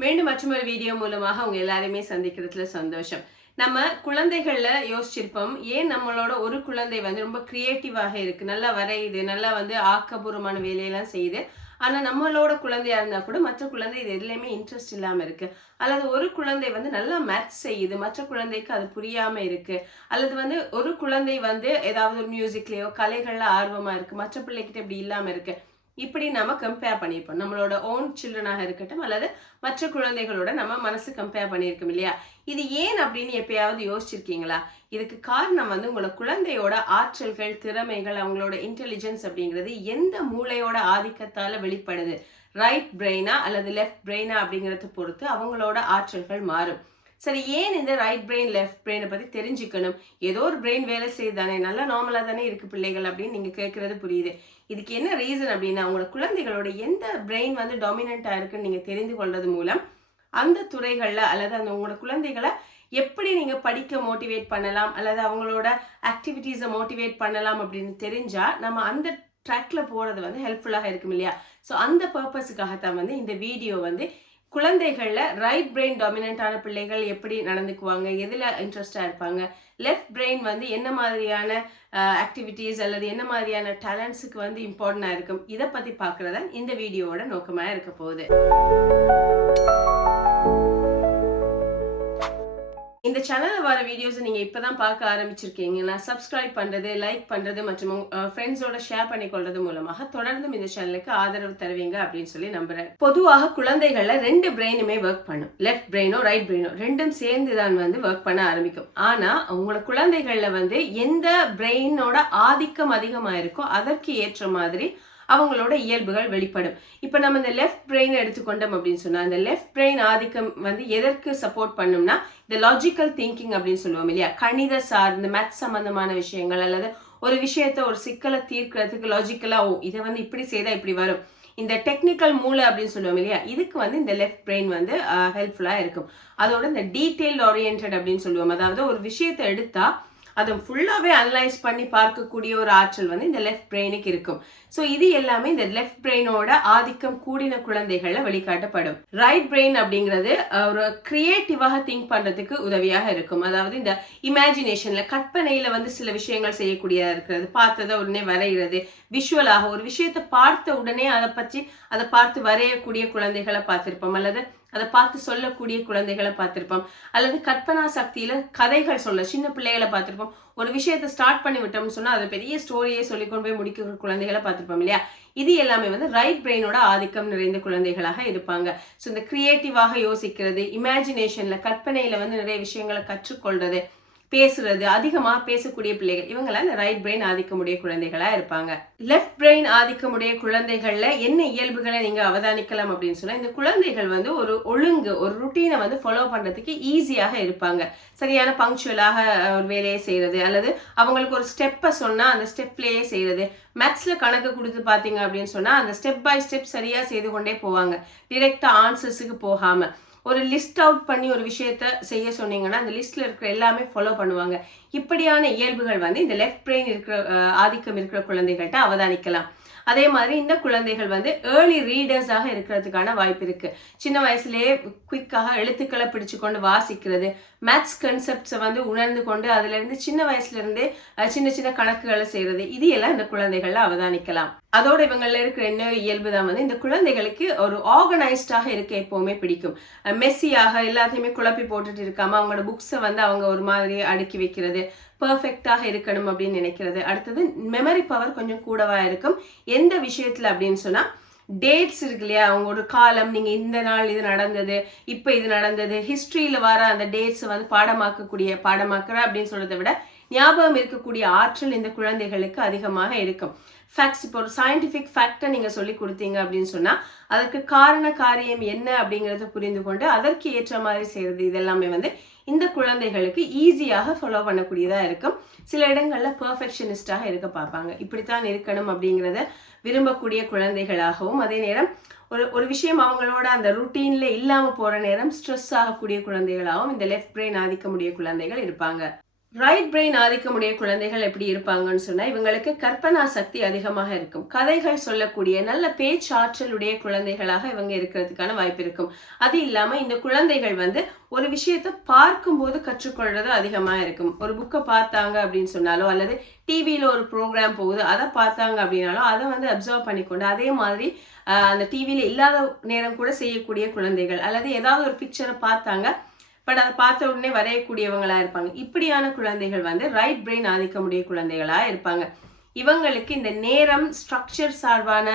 மீண்டும் மற்றொரு வீடியோ மூலமாக அவங்க எல்லாரையுமே சந்திக்கிறதுல சந்தோஷம். நம்ம குழந்தைகள்ல யோசிச்சிருப்போம் ஏன் நம்மளோட ஒரு குழந்தை வந்து ரொம்ப கிரியேட்டிவாக இருக்கு? நல்லா வரையுது நல்லா வந்து ஆக்கபூர்வமான வேலையெல்லாம் செய்யுது. ஆனால் நம்மளோட குழந்தையா இருந்தால் கூட மற்ற குழந்தை இது எதுலையுமே இன்ட்ரெஸ்ட் இல்லாமல் இருக்கு. அல்லது ஒரு குழந்தை வந்து நல்லா மேத்ஸ் செய்யுது மற்ற குழந்தைக்கு அது புரியாமல் இருக்கு. அல்லது வந்து ஒரு குழந்தை வந்து ஏதாவது ஒரு மியூசிக்லேயோ கலைகளில் ஆர்வமாக இருக்கு மற்ற பிள்ளைகிட்ட இப்படி இல்லாமல் இருக்கு. இப்படி நம்ம கம்பேர் பண்ணியிருப்போம். நம்மளோட ஓன் சில்ட்ரனாக இருக்கட்டும் அல்லது மற்ற குழந்தைகளோட நம்ம மனசு கம்பேர் பண்ணியிருக்கோம் இல்லையா? இது ஏன் அப்படின்னு எப்பயாவது யோசிச்சிருக்கீங்களா? இதுக்கு காரணம் வந்து உங்களோட குழந்தையோட ஆற்றல்கள் திறமைகள் அவங்களோட இன்டெலிஜென்ஸ் அப்படிங்கிறது எந்த மூளையோட ஆதிக்கத்தால் வெளிப்படுது? ரைட் பிரெயினா அல்லது லெஃப்ட் பிரெயினா அப்படிங்கறத பொறுத்து அவங்களோட ஆற்றல்கள் மாறும். சரி ஏன் இந்த ரைட் பிரெயின் லெஃப்ட் பிரெயினை பற்றி தெரிஞ்சுக்கணும்? ஏதோ ஒரு பிரெயின் வேலை செய்யுதானே நல்லா நார்மலாக தானே இருக்குது பிள்ளைகள் அப்படின்னு நீங்கள் கேட்குறது புரியுது. இதுக்கு என்ன ரீசன் அப்படின்னா உங்களோட குழந்தைகளோட எந்த பிரெயின் வந்து டாமினண்ட்டாக இருக்குன்னு நீங்கள் தெரிந்து கொள்வது மூலம் அந்த துறைகளில் அல்லது அந்த உங்களோட குழந்தைகளை எப்படி நீங்கள் படிக்க மோட்டிவேட் பண்ணலாம் அல்லது அவங்களோட ஆக்டிவிட்டீஸை மோட்டிவேட் பண்ணலாம் அப்படின்னு தெரிஞ்சால் நம்ம அந்த ட்ராக்ல போகிறது வந்து ஹெல்ப்ஃபுல்லாக இருக்கும் இல்லையா? ஸோ அந்த பர்பஸுக்காகத்தான் வந்து இந்த வீடியோ வந்து குழந்தைகளில் ரைட் பிரெயின் டாமினண்ட்டான பிள்ளைகள் எப்படி நடந்துக்குவாங்க? எதில் இன்ட்ரெஸ்டாக இருப்பாங்க? லெஃப்ட் பிரெயின் வந்து என்ன மாதிரியான ஆக்டிவிட்டீஸ் அல்லது என்ன மாதிரியான டேலண்ட்ஸுக்கு வந்து இம்பார்ட்டண்டாக இருக்கும்? இதை பற்றி பார்க்குறதா இந்த வீடியோவோட நோக்கமாக இருக்க போகுது. இந்த சேனலில் வர வீடியோஸை நீங்கள் இப்போ தான் பார்க்க ஆரம்பிச்சிருக்கீங்கன்னா சப்ஸ்கிரைப் பண்ணுறது லைக் பண்ணுறது மற்றும் ஃப்ரெண்ட்ஸோட ஷேர் பண்ணிக்கொள்றது மூலமாக தொடர்ந்தும் இந்த சேனலுக்கு ஆதரவு தருவீங்க அப்படின்னு சொல்லி நம்புறேன். பொதுவாக குழந்தைகளில் ரெண்டு பிரெயினுமே ஒர்க் பண்ணும். லெஃப்ட் பிரெயினோ ரைட் பிரெயினோ ரெண்டும் சேர்ந்து தான் வந்து ஒர்க் பண்ண ஆரம்பிக்கும். ஆனால் உங்களோட குழந்தைகளில் வந்து எந்த பிரெயினோட ஆதிக்கம் அதிகமாக இருக்கோ அதற்கு ஏற்ற மாதிரி அவங்களோட இயல்புகள் வெளிப்படும். இப்போ நம்ம இந்த லெஃப்ட் பிரெயின் எடுத்துக்கொண்டோம் அப்படின்னு சொன்னால் அந்த லெஃப்ட் பிரெயின் ஆதிக்கம் வந்து எதற்கு சப்போர்ட் பண்ணும்னா இந்த லாஜிக்கல் திங்கிங் அப்படின்னு சொல்லுவோம் இல்லையா? கணித சார்ந்த மேத்ஸ் சம்மந்தமான விஷயங்கள் அல்லது ஒரு விஷயத்த ஒரு சிக்கலை தீர்க்கிறதுக்கு லாஜிக்கலாக ஓ இதை வந்து இப்படி செய்தால் இப்படி வரும். இந்த டெக்னிக்கல் மூளை அப்படின்னு சொல்லுவோம் இல்லையா? இதுக்கு வந்து இந்த லெஃப்ட் பிரெயின் வந்து ஹெல்ப்ஃபுல்லாக இருக்கும். அதோட இந்த டீட்டெயில் ஓரியன்ட் அப்படின்னு சொல்லுவோம். அதாவது ஒரு விஷயத்தை எடுத்தால் அதை ஃபுல்லாகவே அனலைஸ் பண்ணி பார்க்கக்கூடிய ஒரு ஆற்றல் வந்து இந்த லெஃப்ட் பிரெயினுக்கு இருக்கும். ஸோ இது எல்லாமே இந்த லெஃப்ட் பிரெயினோட ஆதிக்கம் கூடின குழந்தைகளில் வெளிக்காட்டப்படும். ரைட் பிரெயின் அப்படிங்கிறது ஒரு கிரியேட்டிவாக திங்க் பண்ணுறதுக்கு உதவியாக இருக்கும். அதாவது இந்த இமேஜினேஷனில் கற்பனையில் வந்து சில விஷயங்கள் செய்யக்கூடியதாக இருக்கிறது. பார்த்ததை உடனே வரைகிறது. விஷுவலாக ஒரு விஷயத்தை பார்த்த உடனே அதை பற்றி அதை பார்த்து வரையக்கூடிய குழந்தைகளை பார்த்துருப்போம். அல்லது அதை பார்த்து சொல்லக்கூடிய குழந்தைகளை பார்த்துருப்போம். அல்லது கற்பனா சக்தியில கதைகள் சொல்ல சின்ன பிள்ளைகளை பார்த்துருப்போம். ஒரு விஷயத்தை ஸ்டார்ட் பண்ணி விட்டோம்னு சொன்னால் அதை பெரிய ஸ்டோரியே சொல்லி கொண்டு போய் முடிக்கிற குழந்தைகளை பார்த்துருப்போம் இல்லையா? இது எல்லாமே வந்து ரைட் பிரெயினோட ஆதிக்கம் நிறைந்த குழந்தைகளாக இருப்பாங்க. ஸோ இந்த கிரியேட்டிவாக யோசிக்கிறது இமேஜினேஷனில் கற்பனையில் வந்து நிறைய விஷயங்களை கற்றுக்கொள்றது பேசுறது அதிகமாக பேசக்கூடிய பிள்ளைகள் இவங்களாம் இந்த ரைட் பிரெயின் ஆதிக்கமுடைய குழந்தைகளா இருப்பாங்க. லெஃப்ட் பிரெயின் ஆதிக்கமுடைய குழந்தைகள்ல என்ன இயல்புகளை நீங்க அவதானிக்கலாம் அப்படின்னு சொன்னா இந்த குழந்தைகள் வந்து ஒரு ஒழுங்கு ஒரு ருட்டீனை வந்து ஃபாலோ பண்றதுக்கு ஈஸியாக இருப்பாங்க. சரியான பங்க்சுவலாக ஒரு வேலையை செய்யறது அல்லது அவங்களுக்கு ஒரு ஸ்டெப்பை சொன்னா அந்த ஸ்டெப்லேயே செய்யறது. மேத்ஸ்ல கணக்கு கொடுத்து பார்த்தீங்க அப்படின்னு சொன்னா அந்த ஸ்டெப் பை ஸ்டெப் சரியா செய்து கொண்டே போவாங்க. டிரெக்டா ஆன்சர்ஸுக்கு போகாம. ஒரு லிஸ்ட் அவுட் பண்ணி ஒரு விஷயத்த செய்ய சொன்னீங்கன்னா அந்த லிஸ்ட்டில் இருக்கிற எல்லாமே ஃபாலோ பண்ணுவாங்க. இப்படியான இயல்புகள் வந்து இந்த லெஃப்ட் பிரெயின் இருக்கிற ஆதிக்கம் இருக்கிற குழந்தைகள்கிட்ட அவதானிக்கலாம். அதே மாதிரி இந்த குழந்தைகள் வந்து ஏர்லி ரீடர்ஸாக இருக்கிறதுக்கான வாய்ப்பு இருக்குது சின்ன வயசுலேயே குயிக்காக எழுத்துக்களை பிடிச்சு கொண்டு வாசிக்கிறது மேத்ஸ் கன்செப்ட்ஸை வந்து உணர்ந்து கொண்டு அதுலேருந்து சின்ன வயசுலேருந்தே சின்ன சின்ன கணக்குகளை செய்கிறது இது எல்லாம் இந்த குழந்தைகளில் அவதானிக்கலாம். அதோட இவங்களில் இருக்கிற என்ன இயல்பு தான் வந்து இந்த குழந்தைகளுக்கு ஒரு ஆர்கனைஸ்டாக இருக்க எப்போவுமே பிடிக்கும். மெஸ்ஸியாக எல்லாத்தையுமே குழப்பி போட்டுட்டு இருக்காமல் அவங்களோட புக்ஸை வந்து அவங்க ஒரு மாதிரி அடுக்கி வைக்கிறது பர்ஃபெக்டாக இருக்கணும் அப்படின்னு நினைக்கிறது. அடுத்தது மெமரி பவர் கொஞ்சம் கூடவா இருக்கும். எந்த விஷயத்தில் அப்படின்னு சொன்னால் டேட்ஸ் இருக்கு இல்லையா? அவங்களோட காலம் நீங்கள் இந்த நாள் இது நடந்தது இப்போ இது நடந்தது ஹிஸ்ட்ரியில் வர அந்த டேட்ஸை வந்து பாடமாக்கக்கூடிய பாடமாக்குற அப்படின்னு சொல்கிறத விட ஞாபகம் இருக்கக்கூடிய ஆற்றல் இந்த குழந்தைகளுக்கு அதிகமாக இருக்கும். ஃபேக்ட்ஸ் இப்போ ஒரு சயின்டிஃபிக் ஃபேக்டை நீங்கள் சொல்லி கொடுத்தீங்க அப்படின்னு சொன்னால் அதற்கு காரண காரியம் என்ன அப்படிங்கிறத புரிந்து கொண்டு அதற்கு ஏற்ற மாதிரி செய்கிறது இதெல்லாமே வந்து இந்த குழந்தைகளுக்கு ஈஸியாக ஃபாலோ பண்ணக்கூடியதாக இருக்கும். சில இடங்களில் பர்ஃபெக்ஷனிஸ்டாக இருக்க பார்ப்பாங்க. இப்படித்தான் இருக்கணும் அப்படிங்கிறத விரும்பக்கூடிய குழந்தைகளாகவும் அதே நேரம் ஒரு ஒரு விஷயம் அவங்களோட அந்த ருட்டீனில் இல்லாமல் போகிற நேரம் ஸ்ட்ரெஸ் ஆகக்கூடிய குழந்தைகளாகவும் இந்த லெஃப்ட் பிரெயின் ஆதிக்கமுடைய குழந்தைகள் இருப்பாங்க. ரைட் பிரெயின் ஆதிக்கமுடைய குழந்தைகள் எப்படி இருப்பாங்கன்னு சொன்னால் இவங்களுக்கு கற்பனா சக்தி அதிகமாக இருக்கும். கதைகள் சொல்லக்கூடிய நல்ல பேச்சாற்றலுடைய குழந்தைகளாக இவங்க இருக்கிறதுக்கான வாய்ப்பு இருக்கும். அது இல்லாமல் இந்த குழந்தைகள் வந்து ஒரு விஷயத்தை பார்க்கும்போது கற்றுக்கொள்றது அதிகமாக இருக்கும். ஒரு புக்கை பார்த்தாங்க அப்படின்னு சொன்னாலோ அல்லது டிவியில் ஒரு ப்ரோக்ராம் போகுது அதை பார்த்தாங்க அப்படின்னாலோ அதை வந்து அப்சர்வ் பண்ணிக்கொண்டு அதே மாதிரி அந்த டிவியில் இல்லாத நேரம் கூட செய்யக்கூடிய குழந்தைகள் அல்லது ஏதாவது ஒரு பிக்சரை பார்த்தாங்க பட் அதை பார்த்த உடனே வரையக்கூடியவங்களா இருப்பாங்க. இப்படியான குழந்தைகள் வந்து ரைட் பிரெயின் ஆதிக்கமுடைய குழந்தைகளா இருப்பாங்க. இவங்களுக்கு இந்த நேரம் ஸ்ட்ரக்சர் சார்பான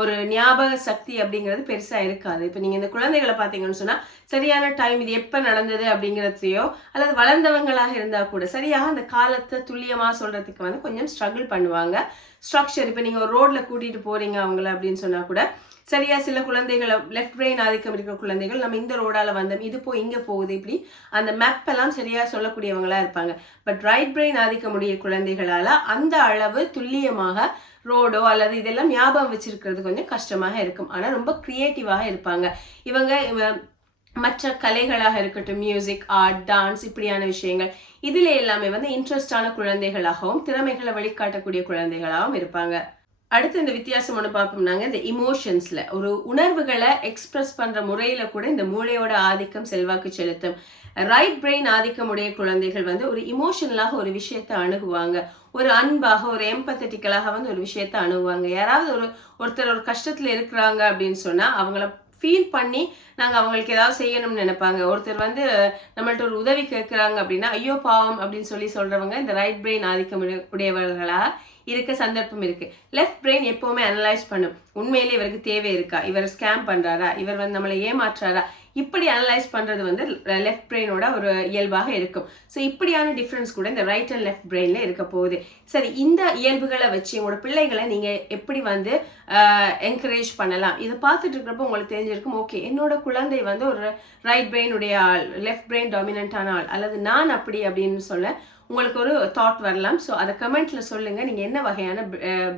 ஒரு ஞாபக சக்தி அப்படிங்கிறது பெருசாக இருக்காது. இப்போ நீங்கள் இந்த குழந்தைகளை பார்த்தீங்கன்னு சொன்னால் சரியான டைம் இது எப்போ நடந்தது அப்படிங்கிறதையோ அல்லது வளர்ந்தவங்களாக இருந்தால் கூட சரியாக அந்த காலத்தை துல்லியமாக சொல்கிறதுக்கு வந்து கொஞ்சம் ஸ்ட்ரகிள் பண்ணுவாங்க. ஸ்ட்ரக்சர் இப்போ நீங்கள் ஒரு ரோட்டில் கூட்டிகிட்டு போகிறீங்க அவங்கள அப்படின்னு சொன்னால் கூட சரியா சில குழந்தைகளை லெஃப்ட் பிரெயின் ஆதிக்கம் இருக்கிற குழந்தைகள் நம்ம இந்த ரோடால வந்தோம் இது போய் இங்கே போகுது இப்படி அந்த மேப் எல்லாம் சரியா சொல்லக்கூடியவங்களா இருப்பாங்க. பட் ரைட் பிரெயின் ஆதிக்கமுடைய குழந்தைகளால அந்த அளவு துல்லியமாக ரோடோ அல்லது இதெல்லாம் ஞாபகம் வச்சிருக்கிறது கொஞ்சம் கஷ்டமாக இருக்கும். ஆனால் ரொம்ப க்ரியேட்டிவாக இருப்பாங்க. இவங்க இவ- மற்ற கலைகளாக இருக்கட்டும் மியூசிக் ஆர்ட் டான்ஸ் இப்படியான விஷயங்கள். இதில் எல்லாமே வந்து இன்ட்ரெஸ்டான குழந்தைகளாகவும் திறமைகளை வழிகாட்டக்கூடிய குழந்தைகளாகவும் இருப்பாங்க. அடுத்து இந்த வித்தியாசம் ஒன்று பார்ப்போம்னாங்க இந்த இமோஷன்ஸில் ஒரு உணர்வுகளை எக்ஸ்பிரஸ் பண்ணுற முறையில் கூட இந்த மூளையோட ஆதிக்கம் செல்வாக்கு செலுத்தும். ரைட் பிரெயின் ஆதிக்கமுடைய குழந்தைகள் வந்து ஒரு இமோஷனலாக ஒரு விஷயத்தை அணுகுவாங்க. ஒரு அன்பாக ஒரு எம்பத்தட்டிக்கலாக வந்து ஒரு விஷயத்தை அணுகுவாங்க. யாராவது ஒரு ஒருத்தர் ஒரு கஷ்டத்தில் இருக்கிறாங்க அப்படின்னு சொன்னால் அவங்கள ஃபீல் பண்ணி நாங்கள் அவங்களுக்கு ஏதாவது செய்யணும்னு நினைப்பாங்க. ஒருத்தர் வந்து நம்மள்ட்ட ஒரு உதவி கேட்குறாங்க அப்படின்னா ஐயோ பாவம் அப்படின்னு சொல்லி சொல்கிறவங்க இந்த ரைட் பிரெயின் ஆதிக்கம் உடையவர்களாக இருக்க சந்தர்ப்பம் இருக்குது லெஃப்ட் பிரெயின் எப்போவுமே அனலைஸ் பண்ணும். உண்மையிலே இவருக்கு தேவை இருக்கா? இவர் ஸ்கேம் பண்ணுறாரா இவர் வந்து நம்மளை ஏமாற்றாரா இப்படி அனலைஸ் பண்ணுறது வந்து லெஃப்ட் பிரெயினோட ஒரு இயல்பாக இருக்கும். ஸோ இப்படியான டிஃப்ரென்ஸ் கூட இந்த ரைட் அண்ட் லெஃப்ட் பிரெயினில் இருக்க போகுது. சரி இந்த இயல்புகளை வச்சு உங்களோட பிள்ளைகளை நீங்கள் எப்படி வந்து என்கரேஜ் பண்ணலாம்? இதை பார்த்துட்டு இருக்கிறப்ப உங்களுக்கு தெரிஞ்சிருக்கும் ஓகே என்னோட குழந்தை வந்து ஒரு ரைட் பிரெயினுடைய ஆள் லெஃப்ட் பிரெயின் டாமினண்டான ஆள் அல்லது நான் அப்படி அப்படின்னு சொல்ல உங்களுக்கு ஒரு தாட் வரலாம். ஸோ அதை கமெண்ட்ல சொல்லுங்க நீங்க என்ன வகையான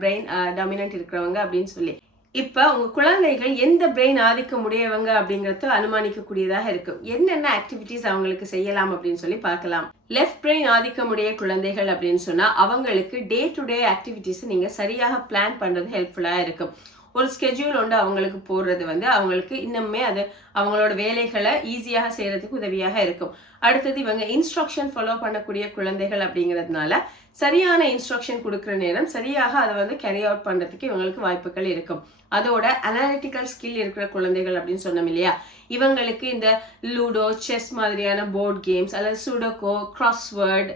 பிரெயின் டாமினன்ட் இருக்கிறவங்க அப்படின்னு சொல்லி. இப்போ உங்கள் குழந்தைகள் எந்த பிரெயின் ஆதிக்கம் உடையவங்க அப்படிங்கிறத அனுமானிக்கக்கூடியதாக இருக்கும் என்னென்ன ஆக்டிவிட்டிஸ் அவங்களுக்கு செய்யலாம் அப்படின்னு சொல்லி பார்க்கலாம். லெஃப்ட் பிரெயின் ஆதிக்கமுடைய குழந்தைகள் அப்படின்னு சொன்னால் அவங்களுக்கு டே டு டே ஆக்டிவிட்டீஸை நீங்கள் சரியாக பிளான் பண்ணுறது ஹெல்ப்ஃபுல்லாக இருக்கும் ஒரு ஸ்கெட்யூல் ஒன்று அவங்களுக்கு போடுறது வந்து அவங்களுக்கு இன்னுமே அது அவங்களோட வேலைகளை ஈஸியாக செய்கிறதுக்கு உதவியாக இருக்கும். அடுத்தது இவங்க இன்ஸ்ட்ரக்ஷன் ஃபாலோ பண்ணக்கூடிய குழந்தைகள் அப்படிங்கிறதுனால சரியான இன்ஸ்ட்ரக்ஷன் கொடுக்குற நேரம் சரியாக அதை வந்து கேரி அவுட் பண்ணுறதுக்கு இவங்களுக்கு வாய்ப்புகள் இருக்கும். அதோட அனாலிட்டிக்கல் ஸ்கில் இருக்கிற குழந்தைகள் அப்படின்னு சொன்னோம் இல்லையா? இவங்களுக்கு இந்த லூடோ செஸ் மாதிரியான போர்ட் கேம்ஸ் அல்லது சுடோகோ கிராஸ்வேர்டு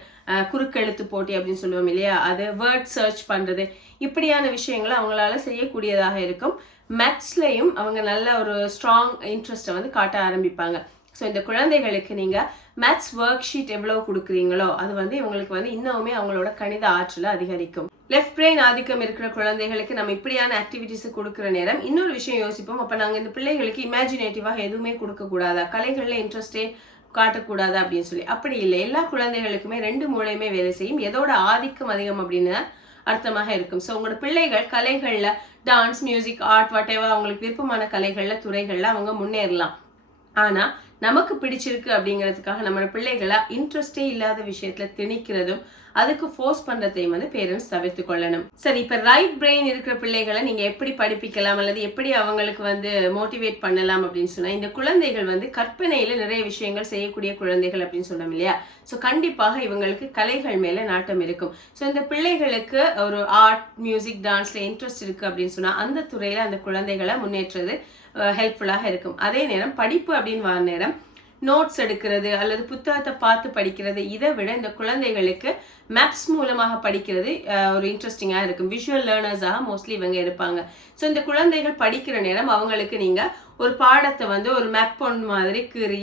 குறுக்கெழுத்து போட்டி அப்படின்னு சொல்லுவோம் இல்லையா? அது வேர்ட் சர்ச் பண்ணுறது இப்படியான விஷயங்களை அவங்களால செய்யக்கூடியதாக இருக்கும். மேத்ஸ்லையும் அவங்க நல்ல ஒரு ஸ்ட்ராங் இன்ட்ரெஸ்ட்டை வந்து காட்ட ஆரம்பிப்பாங்க. ஸோ இந்த குழந்தைகளுக்கு நீங்கள் மேத்ஸ் ஒர்க் ஷீட் எவ்வளோ கொடுக்குறீங்களோ அது வந்து இவங்களுக்கு வந்து இன்னுமே அவங்களோட கணித ஆற்றலை அதிகரிக்கும். லெஃப்ட் பிரெயின் ஆதிக்கம் இருக்கிற குழந்தைகளுக்கு நம்ம இப்படியான ஆக்டிவிட்டிஸ் கொடுக்குற நேரம் இன்னொரு விஷயம் யோசிப்போம். அப்போ நாங்கள் இந்த பிள்ளைகளுக்கு இமேஜினேட்டிவாக எதுவுமே கொடுக்கக்கூடாதா கலைகளில் இன்ட்ரெஸ்டே காட்டக்கூடாதா? அப்படின்னு சொல்லி. அப்படி இல்லை. எல்லா குழந்தைகளுக்குமே ரெண்டு மூளையுமே வேலை செய்யும். எதோட ஆதிக்கம் அதிகம் அப்படின்னு அர்த்தமாக இருக்கும். ஸோ உங்களோட பிள்ளைகள் கலைகளில் டான்ஸ் மியூசிக் ஆர்ட் whatever அவங்களுக்கு விருப்பமான கலைகளில் துறைகளில் அவங்க முன்னேறலாம். ஆனால் நமக்கு பிடிச்சிருக்கு அப்படிங்கிறதுக்காக நம்ம பிள்ளைகளை இன்ட்ரெஸ்டே இல்லாத விஷயத்துல திணிக்கிறதும் அதுக்கு ஃபோர்ஸ் பண்றதையும் வந்து பேரண்ட்ஸ் தவிர்த்து கொள்ளணும். சரி இப்ப ரைட் பிரெயின் இருக்கிற பிள்ளைகளை நீங்க எப்படி படிப்பிக்கலாம் அல்லது எப்படி அவங்களுக்கு வந்து மோட்டிவேட் பண்ணலாம் அப்படின்னு சொன்னா இந்த குழந்தைகள் வந்து கற்பனையில நிறைய விஷயங்கள் செய்யக்கூடிய குழந்தைகள் அப்படின்னு சொன்னோம் இல்லையா? ஸோ கண்டிப்பாக இவங்களுக்கு கலைகள் மேல நாட்டம் இருக்கும். ஸோ இந்த பிள்ளைகளுக்கு ஒரு ஆர்ட் மியூசிக் டான்ஸ்ல இன்ட்ரெஸ்ட் இருக்கு அப்படின்னு சொன்னா அந்த துறையில அந்த குழந்தைகளை முன்னேற்றது ஹெல்ப்ஃபுல்லாக இருக்கும். அதே நேரம் படிப்பு அப்படின்னு வர நேரம் நோட்ஸ் எடுக்கிறது அல்லது புத்தகத்தை பார்த்து படிக்கிறது இதை விட இந்த குழந்தைகளுக்கு மேப்ஸ் மூலமாக படிக்கிறது ஒரு இன்ட்ரெஸ்டிங்காக இருக்கும். விஷுவல் லேர்னர்ஸாக மோஸ்ட்லி இவங்க இருப்பாங்க ஸோ இந்த குழந்தைகள் படிக்கிற நேரம் அவங்களுக்கு நீங்கள் ஒரு பாடத்தை வந்து ஒரு மேப் ஒன் மாதிரி கீறி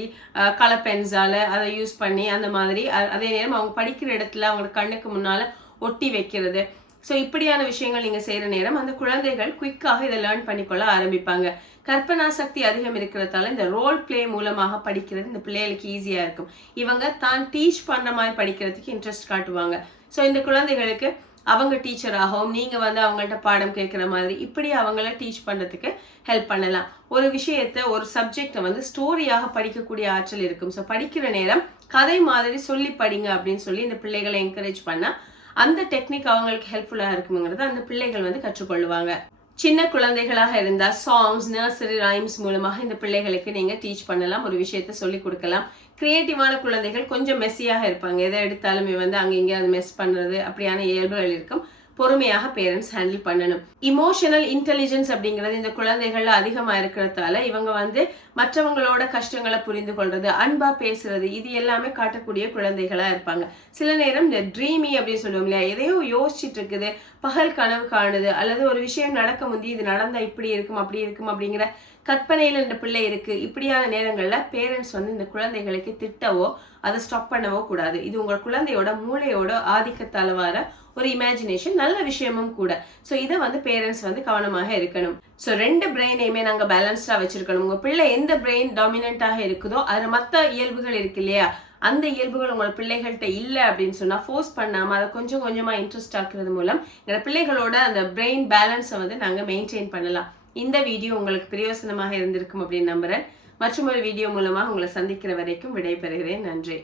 கலர் பென்ஸால் அதை யூஸ் பண்ணி அந்த மாதிரி அதே நேரம் அவங்க படிக்கிற இடத்துல அவங்களுக்கு கண்ணுக்கு முன்னால் ஒட்டி வைக்கிறது. ஸோ இப்படியான விஷயங்கள் நீங்கள் செய்கிற நேரம் அந்த குழந்தைகள் குயிக்காக இதை லேர்ன் பண்ணிக்கொள்ள ஆரம்பிப்பாங்க. கற்பனா சக்தி அதிகம் இருக்கிறதால இந்த ரோல் ப்ளே மூலமாக படிக்கிறது இந்த பிள்ளைகளுக்கு ஈஸியாக இருக்கும். இவங்க தான் டீச் பண்ணுற மாதிரி படிக்கிறதுக்கு இன்ட்ரெஸ்ட் காட்டுவாங்க. ஸோ இந்த குழந்தைகளுக்கு அவங்க டீச்சராகவும் நீங்கள் வந்து அவங்கள்ட்ட பாடம் கேட்குற மாதிரி இப்படி அவங்கள டீச் பண்ணுறதுக்கு ஹெல்ப் பண்ணலாம். ஒரு விஷயத்தை ஒரு சப்ஜெக்டை வந்து ஸ்டோரியாக படிக்கக்கூடிய ஆற்றல் இருக்கும். ஸோ படிக்கிற நேரம் கதை மாதிரி சொல்லி படிங்க அப்படின்னு சொல்லி இந்த பிள்ளைகளை என்கரேஜ் பண்ணால் அந்த டெக்னிக் அவங்களுக்கு ஹெல்ப்ஃபுல்லாக இருக்குங்கிறத அந்த பிள்ளைகள் வந்து கற்றுக்கொள்வாங்க சின்ன குழந்தைகளாக இருந்தால் சாங்ஸ் நர்சரி ரைம்ஸ் மூலமாக இந்த பிள்ளைகளுக்கு நீங்கள் டீச் பண்ணலாம் ஒரு விஷயத்த சொல்லி கொடுக்கலாம். கிரியேட்டிவான குழந்தைகள் கொஞ்சம் மெஸ்ஸியாக இருப்பாங்க. எதை எடுத்தாலுமே வந்து அங்கே இங்கே அது மெஸ் பண்ணுறது அப்படியான இயல்புகள் இருக்கும். பொறுமையாக பேரண்ட்ஸ் ஹேண்டில் பண்ணணும். இமோஷனல் இன்டெலிஜென்ஸ் அப்படிங்கிறது இந்த குழந்தைகள்ல அதிகமாக இருக்கிறதால இவங்க வந்து மற்றவங்களோட கஷ்டங்களை புரிந்து கொள்றது அன்பா பேசுறது இது எல்லாமே காட்டக்கூடிய குழந்தைகளா இருப்பாங்க. சில நேரம் இந்த ட்ரீமி அப்படின்னு சொல்லுவோம் இல்லையா? எதையோ யோசிச்சுட்டு இருக்குது பகல் கனவு காணுது அல்லது ஒரு விஷயம் நடக்க முந்தி இது நடந்தா இப்படி இருக்கும் அப்படி இருக்கும் அப்படிங்கிற கற்பனையில் இந்த பிள்ளை இருக்கு. இப்படியான நேரங்கள்ல பேரண்ட்ஸ் வந்து இந்த குழந்தைகளுக்கு திட்டவோ அதை ஸ்டாப் பண்ணவோ கூடாது. இது உங்க குழந்தையோட மூளையோட ஆதிக்கத்தால வர ஒரு இமேஜினேஷன் நல்ல விஷயமும் கூட. ஸோ இதை வந்து பேரண்ட்ஸ் வந்து கவனமாக இருக்கணும். ஸோ ரெண்டு பிரெயினையுமே நாங்கள் பேலன்ஸ்டாக வச்சுருக்கணும். உங்கள் பிள்ளை எந்த பிரெயின் டாமினண்ட்டாக இருக்குதோ அதில் மற்ற இயல்புகள் இருக்கு இல்லையா? அந்த இயல்புகள் உங்கள் பிள்ளைகள்கிட்ட இல்லை அப்படின்னு சொன்னால் ஃபோர்ஸ் பண்ணாமல் அதை கொஞ்சம் கொஞ்சமாக இன்ட்ரெஸ்ட் ஆக்குறது மூலம் எங்கள் பிள்ளைகளோட அந்த பிரெயின் பேலன்ஸை வந்து நாங்கள் மெயின்டைன் பண்ணலாம். இந்த வீடியோ உங்களுக்கு பிரயோசனமாக இருந்திருக்கும் அப்படின்னு நம்புகிறேன் மற்றும் ஒரு வீடியோ மூலமாக உங்களை சந்திக்கிற வரைக்கும் விடைபெறுகிறேன். நன்றி.